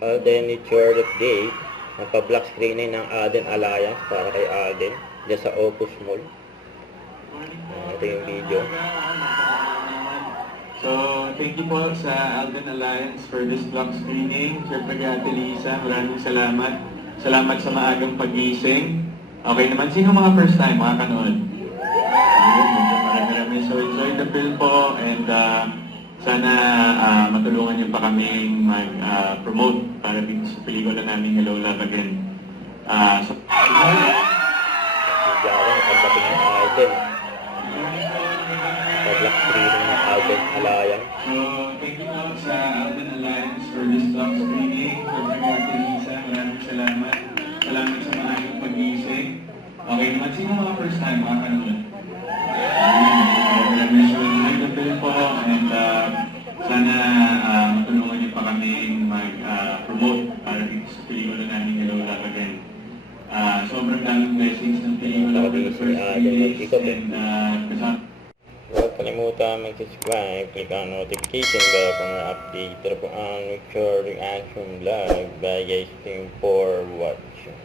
Alden Nature Update. Nagpa-black screening ng Alden Alliance para kay Alden dyan sa Opus Mall. Ito yung video. So, thank you po sa Alden Alliance for this block screening. Siyempre kay Ate Lisa, maraming salamat. Salamat sa maagang pagising. Okay naman, sino mga first time makakanood? Marami. So, enjoy the film po and sana matulungan niyo pa kaming mag-promote para dito sa pelikula namin Hello Love Again. Nagsigawan, pagdating ng Alden. Nagpa-black screening ng Alden Alliance. So, thank you po sa Alden Alliance for this block screening. Siyempre kay Ate Lisa, maraming salamat. Salamat sa maagang pagising. Okay naman, sino mga first time makakanood? Enjoy the film po and sana matulungan niyo pa kaming mag-promote para dito sa pelikula namin Hello Love Again. Sobrang daming blessings ng pelikula for the first 3 days and Huwag kalimutan mag-subscribe, click on notification bell para ma-update. Ito po ang Nature Reaction Vlog. Bye guys, thank you for watching.